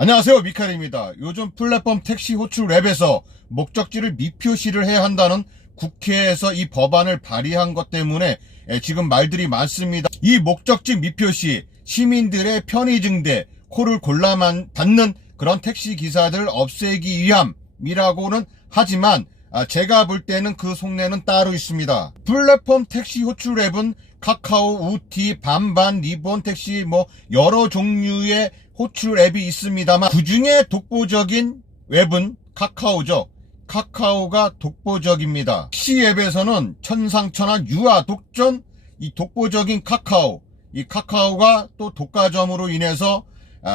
안녕하세요, 미카엘입니다. 요즘 플랫폼 택시 호출 앱에서 목적지를 미표시를 해야 한다는 국회에서 이 법안을 발의한 것 때문에 지금 말들이 많습니다. 이 목적지 미표시, 시민들의 편의 증대, 코를 골라만 받는 그런 택시 기사들 없애기 위함이라고는 하지만 제가 볼 때는 그 속내는 따로 있습니다. 플랫폼 택시 호출 앱은 카카오, 우티, 반반, 리본 택시 여러 종류의 호출 앱이 있습니다만 그중에 독보적인 웹은 카카오죠. 카카오가 독보적입니다. 택시 앱에서는 천상천하 유아 독전, 이 독보적인 카카오, 이 카카오가 또 독과점으로 인해서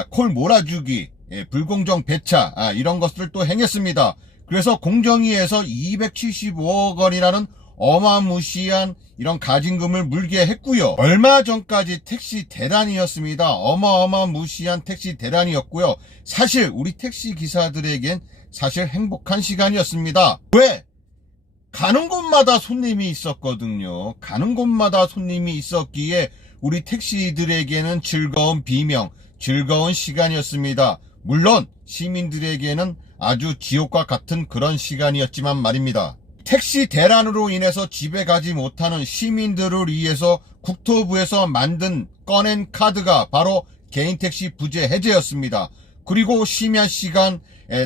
콜 몰아주기, 불공정 배차 이런 것들을 또 행했습니다. 그래서 공정위에서 275억 원이라는 어마무시한 이런 가진금을 물게 했고요. 얼마 전까지 택시 대란이었습니다. 어마어마무시한 택시 대란이었고요. 사실 우리 택시 기사들에겐 사실 행복한 시간이었습니다. 왜? 가는 곳마다 손님이 있었거든요. 가는 곳마다 손님이 있었기에 우리 택시들에게는 즐거운 비명, 즐거운 시간이었습니다. 물론 시민들에게는 아주 지옥과 같은 그런 시간이었지만 말입니다. 택시 대란으로 인해서 집에 가지 못하는 시민들을 위해서 국토부에서 꺼낸 카드가 바로 개인택시 부재 해제였습니다. 그리고 심야 시간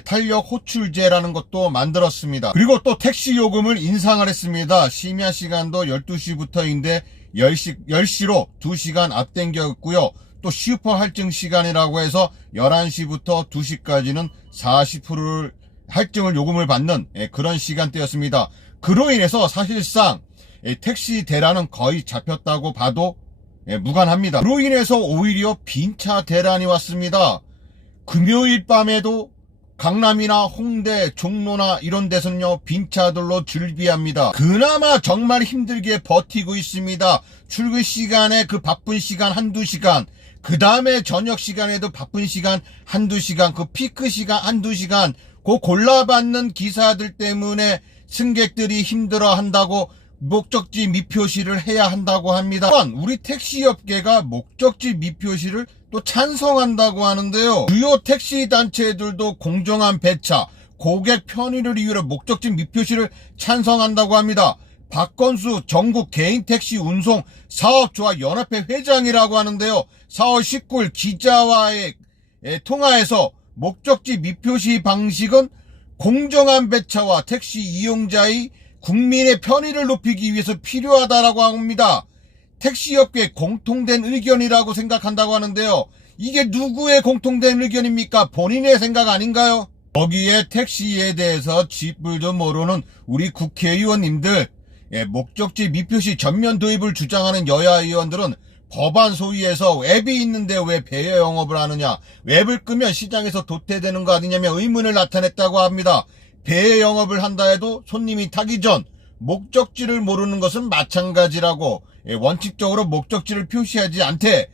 탄력 호출제라는 것도 만들었습니다. 그리고 또 택시 요금을 인상을 했습니다. 심야 시간도 12시부터인데 10시로 2시간 앞당겼고요. 또 슈퍼 할증 시간이라고 해서 11시부터 2시까지는 40%를 할증을 요금을 받는 그런 시간대였습니다. 그로 인해서 사실상 택시 대란은 거의 잡혔다고 봐도 무관합니다. 그로 인해서 오히려 빈차 대란이 왔습니다. 금요일 밤에도 강남이나 홍대, 종로나 이런 데서는요 빈차들로 즐비합니다. 그나마 정말 힘들게 버티고 있습니다. 출근 시간에 그 바쁜 시간 한두 시간, 그 다음에 저녁 시간에도 바쁜 시간 한두 시간, 그 피크 시간 한두 시간, 그 골라받는 기사들 때문에 승객들이 힘들어 한다고 목적지 미표시를 해야 한다고 합니다. 또한 우리 택시업계가 목적지 미표시를 또 찬성한다고 하는데요. 주요 택시 단체들도 공정한 배차, 고객 편의를 이유로 목적지 미표시를 찬성한다고 합니다. 박건수 전국 개인택시 운송 사업조합 연합회 회장이라고 하는데요. 4월 19일 기자와의 통화에서 목적지 미표시 방식은 공정한 배차와 택시 이용자의 국민의 편의를 높이기 위해서 필요하다라고 합니다. 택시업계의 공통된 의견이라고 생각한다고 하는데요. 이게 누구의 공통된 의견입니까? 본인의 생각 아닌가요? 거기에 택시에 대해서 쥐뿔도 모르는 우리 국회의원님들, 목적지 미표시 전면 도입을 주장하는 여야 의원들은 법안 소위에서 웹이 있는데 왜 배회 영업을 하느냐, 웹을 끄면 시장에서 도태되는 거 아니냐며 의문을 나타냈다고 합니다. 배회 영업을 한다 해도 손님이 타기 전 목적지를 모르는 것은 마찬가지라고, 원칙적으로 목적지를 표시하지 않되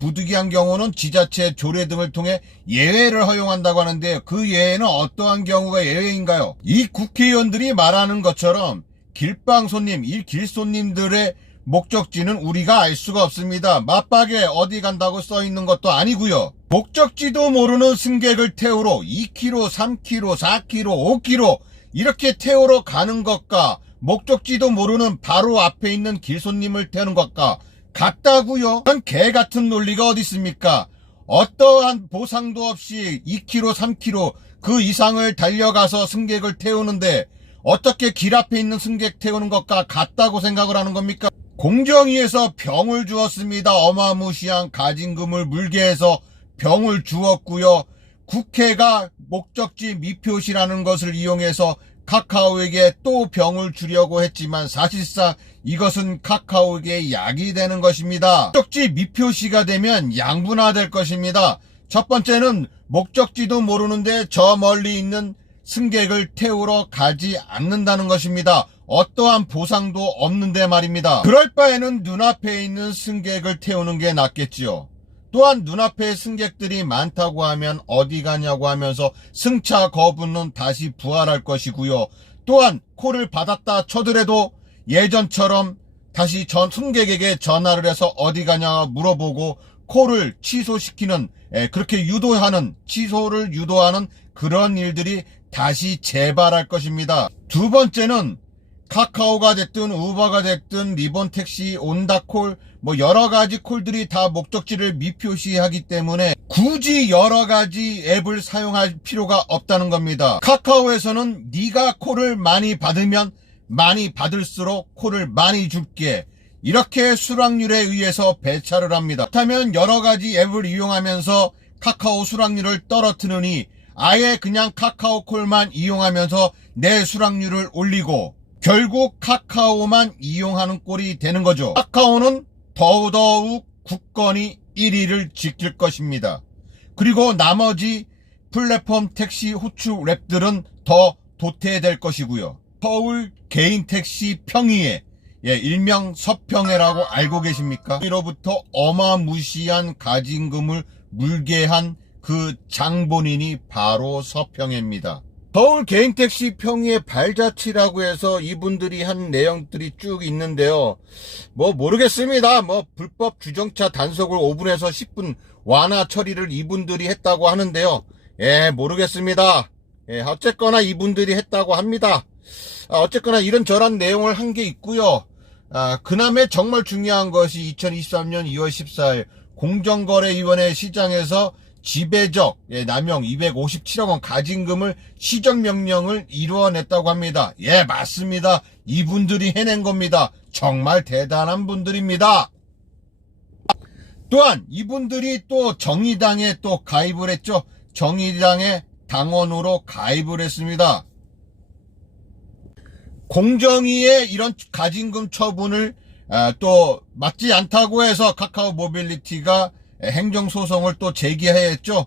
부득이한 경우는 지자체 조례 등을 통해 예외를 허용한다고 하는데 그 예외는 어떠한 경우가 예외인가요? 이 국회의원들이 말하는 것처럼 길방 손님, 길손님들의 목적지는 우리가 알 수가 없습니다. 맞박에 어디 간다고 써있는 것도 아니고요. 목적지도 모르는 승객을 태우러 2km, 3km, 4km, 5km 이렇게 태우러 가는 것과 목적지도 모르는 바로 앞에 있는 길손님을 태우는 것과 같다고요? 그런 개같은 논리가 어디 있습니까? 어떠한 보상도 없이 2km, 3km 그 이상을 달려가서 승객을 태우는데 어떻게 길 앞에 있는 승객 태우는 것과 같다고 생각을 하는 겁니까? 공정위에서 병을 주었습니다. 어마무시한 가진금을 물게 해서 병을 주었고요. 국회가 목적지 미표시라는 것을 이용해서 카카오에게 또 병을 주려고 했지만 사실상 이것은 카카오에게 약이 되는 것입니다. 목적지 미표시가 되면 양분화될 것입니다. 첫 번째는 목적지도 모르는데 저 멀리 있는 승객을 태우러 가지 않는다는 것입니다. 어떠한 보상도 없는데 말입니다. 그럴 바에는 눈앞에 있는 승객을 태우는 게 낫겠지요. 또한 눈앞에 승객들이 많다고 하면 어디 가냐고 하면서 승차 거부는 다시 부활할 것이고요. 또한 콜을 받았다 쳐더라도 예전처럼 다시 승객에게 전화를 해서 어디 가냐 물어보고 콜을 취소시키는, 그렇게 취소를 유도하는 그런 일들이 다시 재발할 것입니다. 두 번째는 카카오가 됐든 우버가 됐든 리본택시, 온다콜, 여러가지 콜들이 다 목적지를 미표시하기 때문에 굳이 여러가지 앱을 사용할 필요가 없다는 겁니다. 카카오에서는 네가 콜을 많이 받으면 많이 받을수록 콜을 많이 줄게, 이렇게 수락률에 의해서 배차를 합니다. 그렇다면 여러가지 앱을 이용하면서 카카오 수락률을 떨어뜨리니 아예 그냥 카카오 콜만 이용하면서 내 수락률을 올리고 결국 카카오만 이용하는 꼴이 되는 거죠. 카카오는 더더욱 굳건히 1위를 지킬 것입니다. 그리고 나머지 플랫폼 택시 호출 랩들은 더 도태될 것이고요. 서울 개인 택시 평의회, 일명 서평회라고 알고 계십니까? 이로부터 어마무시한 가진금을 물게 한 그 장본인이 바로 서평회입니다. 서울 개인택시 평의회 발자취라고 해서 이분들이 한 내용들이 쭉 있는데요. 모르겠습니다. 불법 주정차 단속을 5분에서 10분 완화 처리를 이분들이 했다고 하는데요. 모르겠습니다. 어쨌거나 이분들이 했다고 합니다. 어쨌거나 이런저런 내용을 한 게 있고요. 그남에 정말 중요한 것이 2023년 2월 14일 공정거래위원회 시장에서 지배적 남용 257억 원 가진금을 시정명령을 이루어냈다고 합니다. 맞습니다. 이분들이 해낸 겁니다. 정말 대단한 분들입니다. 또한 이분들이 또 정의당에 또 가입을 했죠. 정의당의 당원으로 가입을 했습니다. 공정위의 이런 가진금 처분을 또 맞지 않다고 해서 카카오 모빌리티가 행정소송을 또 제기했죠.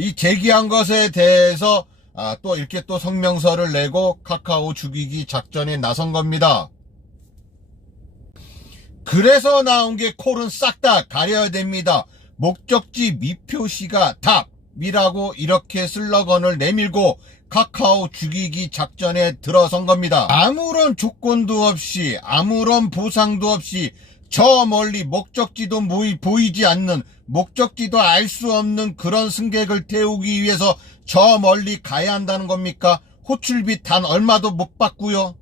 이 제기한 것에 대해서 또 이렇게 또 성명서를 내고 카카오 죽이기 작전에 나선 겁니다. 그래서 나온 게 콜은 싹 다 가려야 됩니다. 목적지 미표시가 답이라고 이렇게 슬로건을 내밀고 카카오 죽이기 작전에 들어선 겁니다. 아무런 조건도 없이, 아무런 보상도 없이 저 멀리 목적지도 보이지 않는, 목적지도 알 수 없는 그런 승객을 태우기 위해서 저 멀리 가야 한다는 겁니까? 호출비 단 얼마도 못 받고요.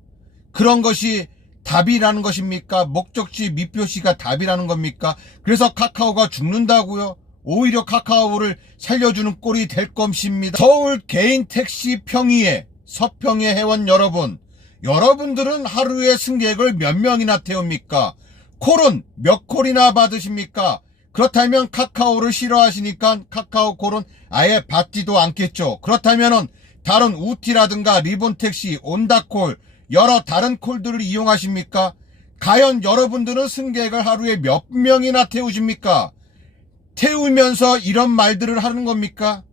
그런 것이 답이라는 것입니까? 목적지 미표시가 답이라는 겁니까? 그래서 카카오가 죽는다고요? 오히려 카카오를 살려주는 꼴이 될 것입니다. 서울 개인 택시 평의회, 서평회 회원 여러분, 여러분들은 하루에 승객을 몇 명이나 태웁니까? 콜은 몇 콜이나 받으십니까? 그렇다면 카카오를 싫어하시니까 카카오 콜은 아예 받지도 않겠죠. 그렇다면은 다른 우티라든가 리본택시, 온다콜, 여러 다른 콜들을 이용하십니까? 과연 여러분들은 승객을 하루에 몇 명이나 태우십니까? 태우면서 이런 말들을 하는 겁니까?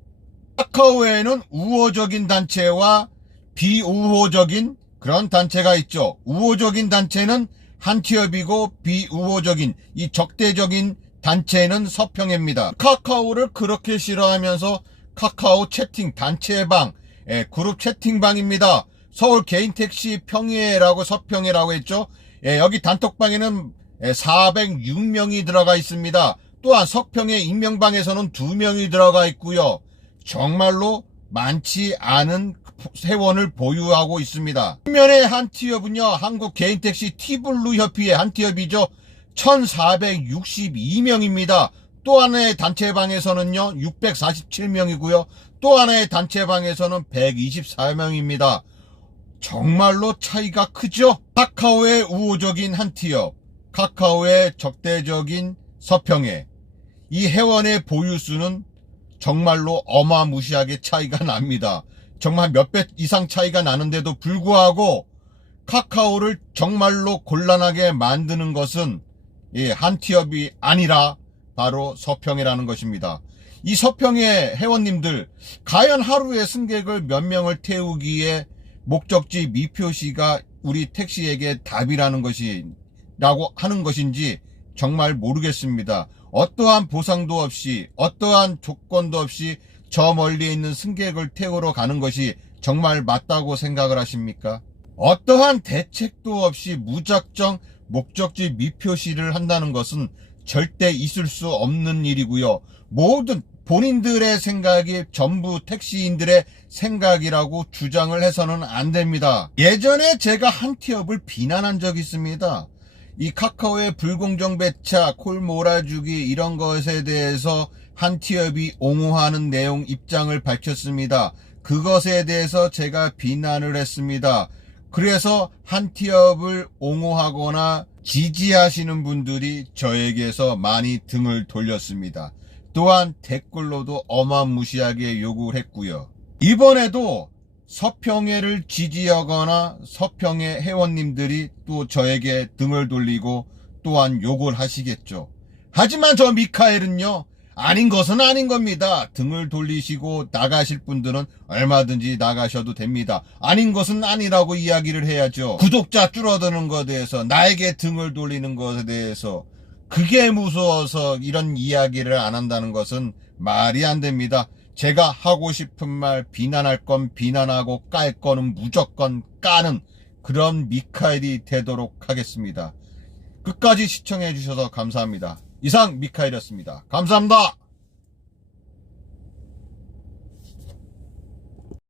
카카오에는 우호적인 단체와 비우호적인 그런 단체가 있죠. 우호적인 단체는 한티업이고 비우호적인 이 적대적인 단체는 서평회입니다. 카카오를 그렇게 싫어하면서 카카오 채팅 단체방, 그룹 채팅방입니다. 서울 개인택시 평의회라고 서평회라고 했죠. 여기 단톡방에는 406명이 들어가 있습니다. 또한 서평회 익명방에서는 2명이 들어가 있고요. 정말로 많지 않은 회원을 보유하고 있습니다. 반면에 한티업은요, 한국 개인택시 티블루 협의회 한티업이죠. 1462명입니다. 또 하나의 단체방에서는요, 647명이고요. 또 하나의 단체방에서는 124명입니다. 정말로 차이가 크죠? 카카오의 우호적인 한티업, 카카오의 적대적인 서평회, 이 회원의 보유수는 정말로 어마무시하게 차이가 납니다. 정말 몇 배 이상 차이가 나는데도 불구하고 카카오를 정말로 곤란하게 만드는 것은 한티업이 아니라 바로 서평회라는 것입니다. 이 서평회 회원님들, 과연 하루에 승객을 몇 명을 태우기에 목적지 미표시가 우리 택시에게 답이라는 라고 하는 것인지 정말 모르겠습니다. 어떠한 보상도 없이, 어떠한 조건도 없이 저 멀리 있는 승객을 태우러 가는 것이 정말 맞다고 생각을 하십니까? 어떠한 대책도 없이 무작정 목적지 미표시를 한다는 것은 절대 있을 수 없는 일이고요. 모든 본인들의 생각이 전부 택시인들의 생각이라고 주장을 해서는 안 됩니다. 예전에 제가 한티업을 비난한 적이 있습니다. 이 카카오의 불공정 배차, 콜 몰아주기 이런 것에 대해서 한티업이 옹호하는 내용 입장을 밝혔습니다. 그것에 대해서 제가 비난을 했습니다. 그래서 한티업을 옹호하거나 지지하시는 분들이 저에게서 많이 등을 돌렸습니다. 또한 댓글로도 어마무시하게 욕을 했고요. 이번에도 서평회를 지지하거나 서평회 회원님들이 또 저에게 등을 돌리고 또한 욕을 하시겠죠. 하지만 저 미카엘은요, 아닌 것은 아닌 겁니다. 등을 돌리시고 나가실 분들은 얼마든지 나가셔도 됩니다. 아닌 것은 아니라고 이야기를 해야죠. 구독자 줄어드는 것에 대해서, 나에게 등을 돌리는 것에 대해서 그게 무서워서 이런 이야기를 안 한다는 것은 말이 안 됩니다. 제가 하고 싶은 말, 비난할 건 비난하고 깔 거는 무조건 까는 그런 미카엘이 되도록 하겠습니다. 끝까지 시청해 주셔서 감사합니다. 이상 미카엘이었습니다. 감사합니다.